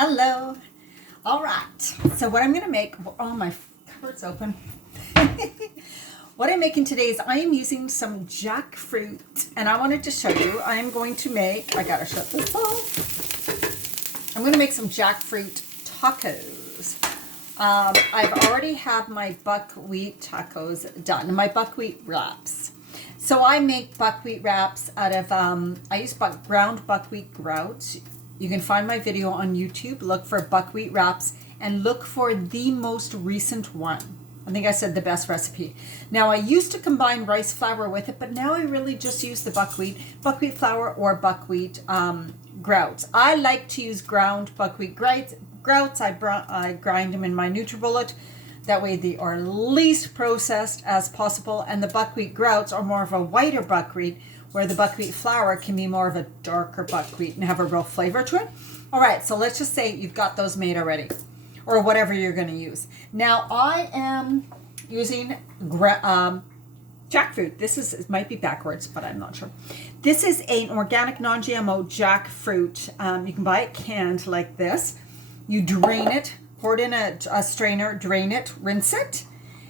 Hello. All right. So what I'm going to make, oh, my cupboard's open. What I'm making today is I am using some jackfruit, and I wanted to show you. I am going to make, I got to shut this off. I'm going to make some jackfruit tacos. I've already have my buckwheat tacos done, my buckwheat wraps. So I make buckwheat wraps out of, I use ground buckwheat grout. You can find my video on YouTube. Look for buckwheat wraps and look for the most recent one. I think I said the best recipe. Now I used to combine rice flour with it, but now I really just use the buckwheat flour or buckwheat grouts. I like to use ground buckwheat grouts. I grind them in my NutriBullet. That way they are least processed as possible. And the buckwheat grouts are more of a whiter buckwheat, where the buckwheat flour can be more of a darker buckwheat and have a real flavor to it. All right, so let's just say you've got those made already, or whatever you're going to use. Now I am using jackfruit. It might be backwards, but I'm not sure. This is an organic non-GMO jackfruit. You can buy it canned like this. You drain it, pour it in a strainer, drain it, rinse it,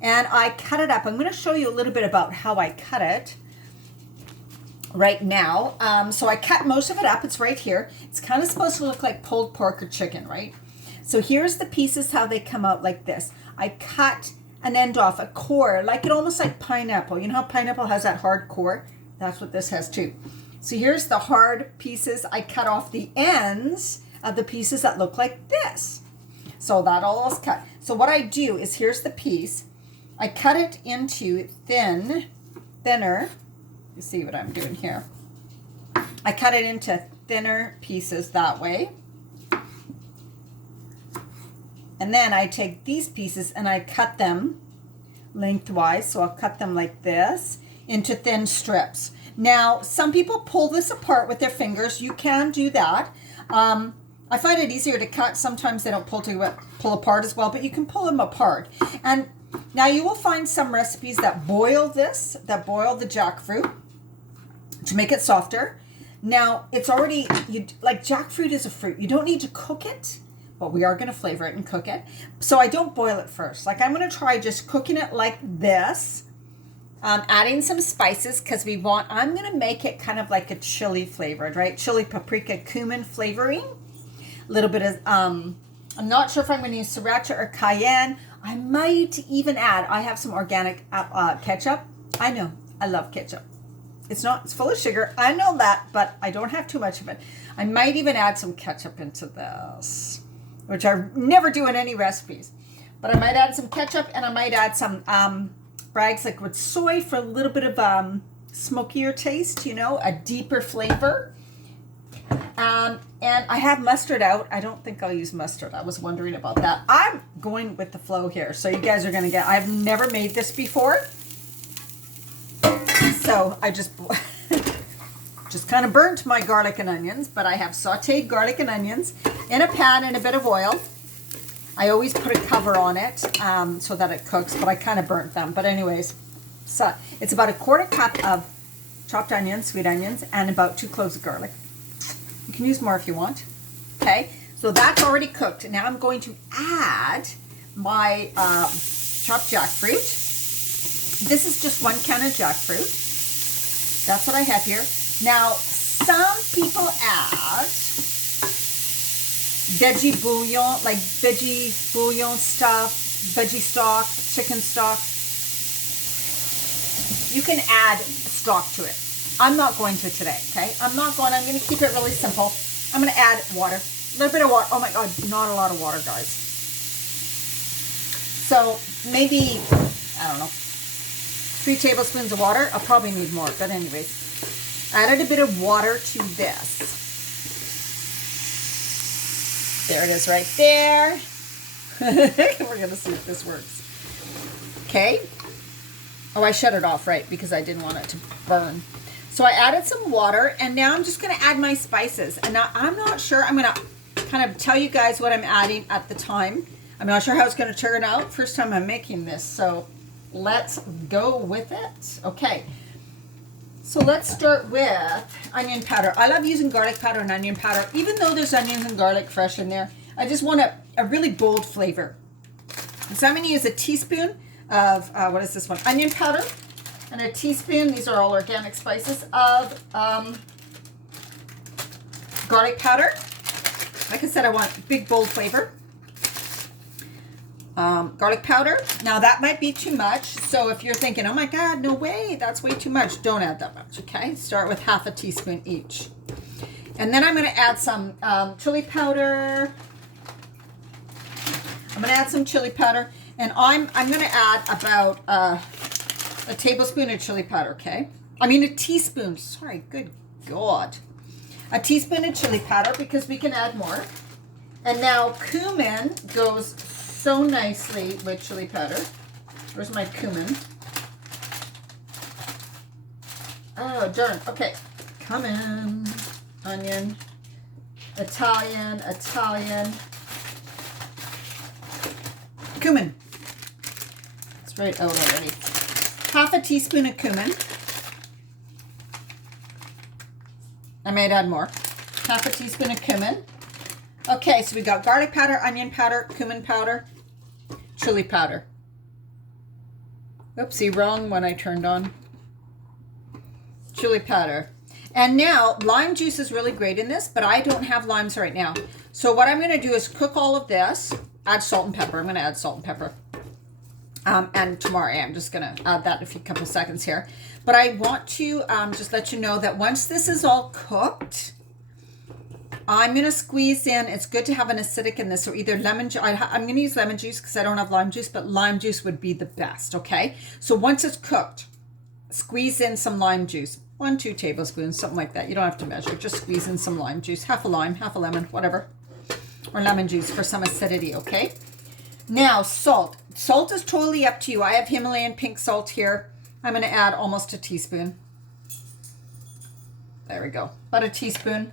and I cut it up. I'm going to show you a little bit about how I cut it right now. So I cut most of it up. It's right here. It's kind of supposed to look like pulled pork or chicken, right? So here's the pieces, how they come out like this. I cut an end off, a core, like it almost like pineapple. You know how pineapple has that hard core? That's what this has too. So here's the hard pieces. I cut off the ends of the pieces that look like this. So that all is cut. So what I do is, here's the piece. I cut it into thinner. You see what I'm doing here. I cut it into thinner pieces that way. And then I take these pieces and I cut them lengthwise. So I'll cut them like this into thin strips. Now, some people pull this apart with their fingers. You can do that. I find it easier to cut. Sometimes they don't pull apart as well, but you can pull them apart. And now you will find some recipes that boil the jackfruit to make it softer. Now, it's already, like jackfruit is a fruit. You don't need to cook it, but we are going to flavor it and cook it. So I don't boil it first. Like, I'm going to try just cooking it like this, adding some spices because I'm going to make it kind of like a chili flavored, right? Chili, paprika, cumin flavoring. A little bit of, I'm not sure if I'm going to use sriracha or cayenne. I might even add, I have some organic ketchup. I know, I love ketchup. It's full of sugar. I know that, but I don't have too much of it. I might even add some ketchup into this, which I never do in any recipes. But I might add some ketchup, and I might add some Bragg's liquid soy for a little bit of smokier taste, a deeper flavor. And I have mustard out. I don't think I'll use mustard. I was wondering about that. I'm going with the flow here. So you guys are going to get, I've never made this before. So I just kind of burnt my garlic and onions, but I have sauteed garlic and onions in a pan and a bit of oil. I always put a cover on it so that it cooks, but I kind of burnt them. But anyways, so it's about a quarter cup of chopped onions, sweet onions, and about 2 cloves of garlic. You can use more if you want. Okay, so that's already cooked. Now I'm going to add my chopped jackfruit. This is just 1 can of jackfruit. That's what I have here. Now, some people add veggie bouillon, like veggie bouillon stuff, veggie stock, chicken stock. You can add stock to it. I'm not going to today, okay? I'm going to keep it really simple. I'm going to add water, a little bit of water. Oh my God, not a lot of water, guys. So maybe, I don't know, 3 tablespoons of water. I'll probably need more, but anyways. Added a bit of water to this. There it is right there. We're going to see if this works. Okay. Oh, I shut it off, right, because I didn't want it to burn. So I added some water, and now I'm just going to add my spices. And now I'm not sure. I'm going to kind of tell you guys what I'm adding at the time. I'm not sure how it's going to turn out. First time I'm making this, so let's go with it. Okay. So let's start with onion powder. I love using garlic powder and onion powder. Even though there's onions and garlic fresh in there, I just want a really bold flavor. So I'm going to use a teaspoon of, what is this one? Onion powder. And a teaspoon, these are all organic spices, of garlic powder. Like I said, I want big, bold flavor. Garlic powder. Now that might be too much. So if you're thinking, oh my God, no way, that's way too much, don't add that much, okay? Start with half a teaspoon each. And then I'm going to add some chili powder. I'm going to add some chili powder. And I'm going to add about a tablespoon of chili powder, okay? I mean a teaspoon. Sorry, good God. A teaspoon of chili powder because we can add more. And now cumin goes so nicely with chili powder. Where's my cumin? Oh, darn. Okay. Cumin, onion, Italian. Cumin. It's right out already. Half a teaspoon of cumin. I might add more. Half a teaspoon of cumin. Okay, so we got garlic powder, onion powder, cumin powder, chili powder. Oopsie, wrong one I turned on. Chili powder. And now, lime juice is really great in this, but I don't have limes right now. So what I'm going to do is cook all of this, add salt and pepper. I'm going to add salt and pepper. And tomorrow I'm just going to add that in a few couple seconds here. But I want to just let you know that once this is all cooked, I'm going to squeeze in. It's good to have an acidic in this, or either lemon juice. I'm going to use lemon juice because I don't have lime juice, but lime juice would be the best, okay? So once it's cooked, squeeze in some lime juice. 1-2 tablespoons, something like that. You don't have to measure. Just squeeze in some lime juice. Half a lime, half a lemon, whatever. Or lemon juice for some acidity, okay? Now, salt. Salt is totally up to you. I have Himalayan pink salt here. I'm going to add almost a teaspoon. There we go. About a teaspoon.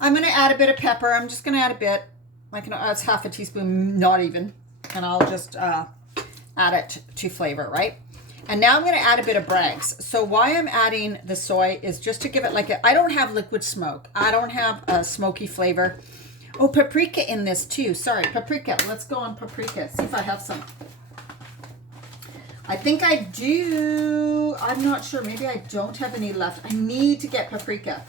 I'm going to add a bit of pepper. I'm just going to add a bit. Like, it's half a teaspoon, not even. And I'll just add it to flavor, right? And now I'm going to add a bit of Bragg's. So why I'm adding the soy is just to give it like I don't have liquid smoke. I don't have a smoky flavor. Oh, paprika in this too. Sorry, paprika. Let's go on paprika. See if I have some. I think I do. I'm not sure. Maybe I don't have any left. I need to get paprika.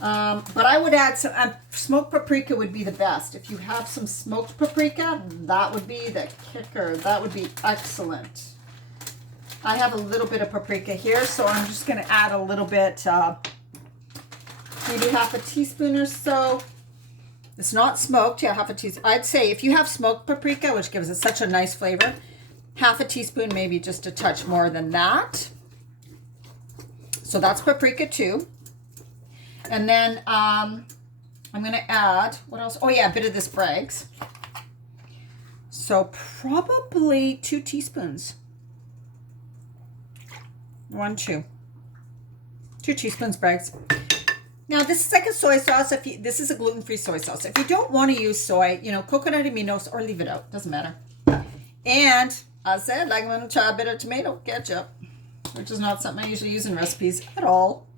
But I would add some, smoked paprika would be the best. If you have some smoked paprika, that would be the kicker. That would be excellent. I have a little bit of paprika here, so I'm just going to add a little bit, maybe half a teaspoon or so. It's not smoked, yeah, half a teaspoon. I'd say if you have smoked paprika, which gives it such a nice flavor, half a teaspoon, maybe just a touch more than that. So that's paprika too. And then I'm going to add, what else? Oh yeah, a bit of this Bragg's. So probably 2 teaspoons. 2 teaspoons Bragg's. Now this is like a soy sauce. This is a gluten-free soy sauce. If you don't want to use soy, coconut aminos, or leave it out, doesn't matter. And I said I'm going to try a bit of tomato ketchup, which is not something I usually use in recipes at all.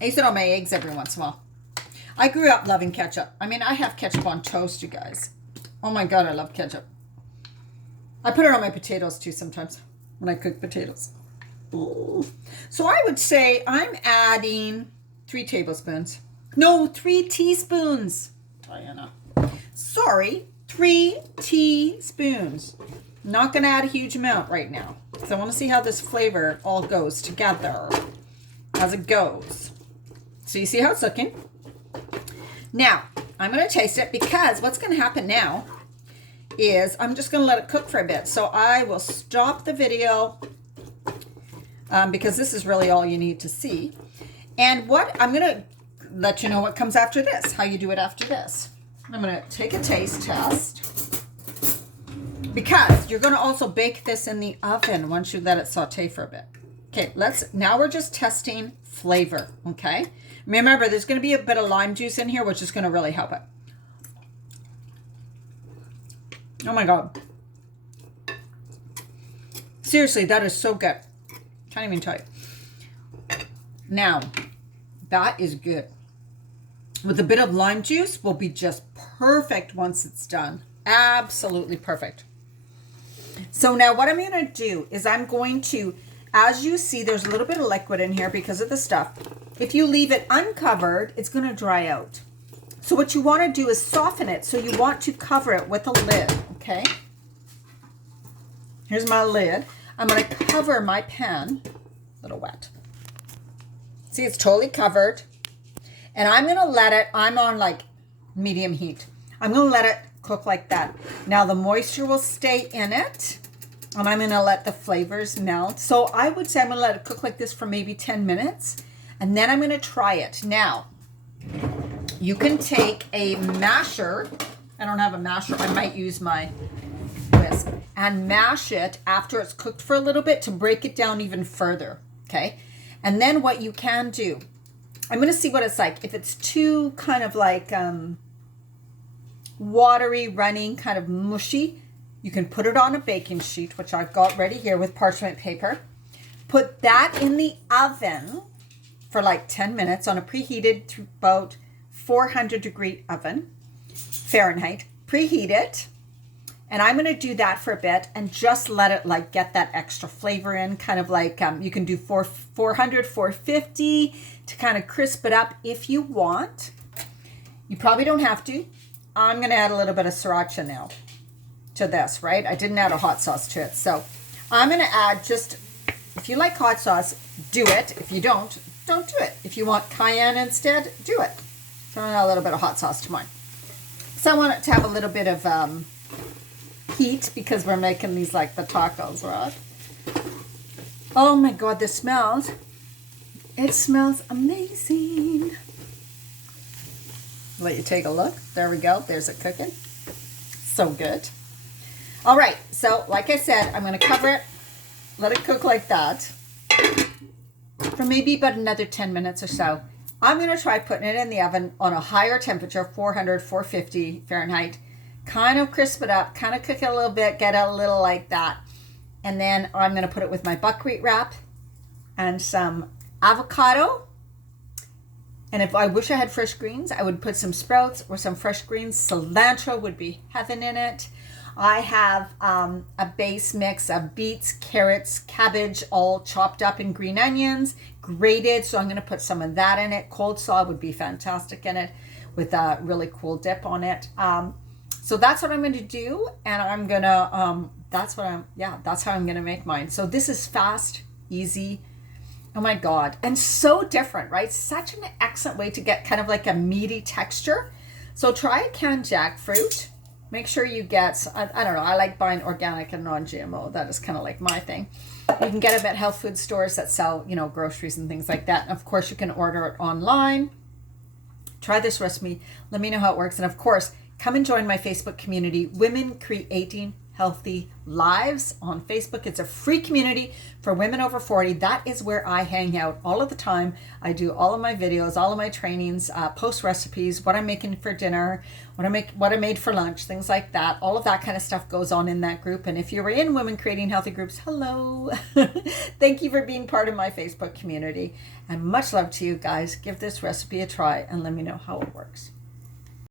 I use it on my eggs every once in a while. I grew up loving ketchup. I mean, I have ketchup on toast, you guys. Oh my God, I love ketchup. I put it on my potatoes too sometimes when I cook potatoes. Ooh. So I would say I'm adding 3 tablespoons. No, 3 teaspoons. Diana. Sorry, 3 teaspoons. I'm not going to add a huge amount right now because I want to see how this flavor all goes together as it goes. So you see how it's looking? Now, I'm going to taste it because what's going to happen now is I'm just going to let it cook for a bit. So I will stop the video because this is really all you need to see. And what I'm going to let you know what comes after this, how you do it after this. I'm going to take a taste test because you're going to also bake this in the oven once you let it saute for a bit. Okay, now we're just testing flavor, okay? Remember, there's going to be a bit of lime juice in here, which is going to really help it. Oh my God. Seriously, that is so good. Can't even tell you. Now, that is good. with a bit of lime juice will be just perfect once it's done. Absolutely perfect. So now what I'm going to do is I'm going to, as you see, there's a little bit of liquid in here because of the stuff. If you leave it uncovered, it's going to dry out. So what you want to do is soften it. So you want to cover it with a lid, okay? Here's my lid. I'm going to cover my pan, a little wet. See, it's totally covered. And I'm going to let it, I'm on like medium heat. I'm going to let it cook like that. Now the moisture will stay in it. And I'm going to let the flavors melt. So I would say I'm going to let it cook like this for maybe 10 minutes. And then I'm going to try it. Now, you can take a masher. I don't have a masher. I might use my whisk. And mash it after it's cooked for a little bit to break it down even further. Okay? And then what you can do, I'm going to see what it's like. If it's too kind of like watery, running, kind of mushy, you can put it on a baking sheet, which I've got ready here with parchment paper. Put that in the oven for like 10 minutes on a preheated to about 400 degree oven, Fahrenheit. Preheat it. And I'm going to do that for a bit and just let it like get that extra flavor in, kind of like you can do 400, 450 to kind of crisp it up if you want. You probably don't have to. I'm going to add a little bit of sriracha now to this, right? I didn't add a hot sauce to it. So I'm going to add just, if you like hot sauce, do it. If you don't do it. If you want cayenne instead, do it. So I'm going to add a little bit of hot sauce to mine. So I want it to have a little bit of heat because we're making these like the tacos, right? Oh my God, this smells. It smells amazing. Let you take a look. There we go. There's it cooking. So good. All right. So like I said, I'm going to cover it. Let it cook like that for maybe about another 10 minutes or so. I'm going to try putting it in the oven on a higher temperature, 400, 450 Fahrenheit. Kind of crisp it up, kind of cook it a little bit, get it a little like that. And then I'm going to put it with my buckwheat wrap and some avocado. And if I wish I had fresh greens, I would put some sprouts or some fresh greens. Cilantro would be heaven in it. I have a base mix of beets, carrots, cabbage, all chopped up, in green onions, grated. So I'm going to put some of that in it. Cold slaw would be fantastic in it with a really cool dip on it. So that's what I'm going to do. And I'm going to, that's how I'm going to make mine. So this is fast, easy. Oh my God. And so different, right? Such an excellent way to get kind of like a meaty texture. So try a canned jackfruit. Make sure you get, I don't know, I like buying organic and non-GMO. That is kind of like my thing. You can get them at health food stores that sell, groceries and things like that. And of course, you can order it online. Try this recipe. Let me know how it works. And of course, come and join my Facebook community, Women Creating Healthy Lives on Facebook. It's a free community for women over 40. That is where I hang out all of the time. I do all of my videos, all of my trainings, post recipes, what I'm making for dinner, what I made for lunch, things like that. All of that kind of stuff goes on in that group. And if you're in Women Creating Healthy groups, hello. Thank you for being part of my Facebook community. And much love to you guys. Give this recipe a try and let me know how it works.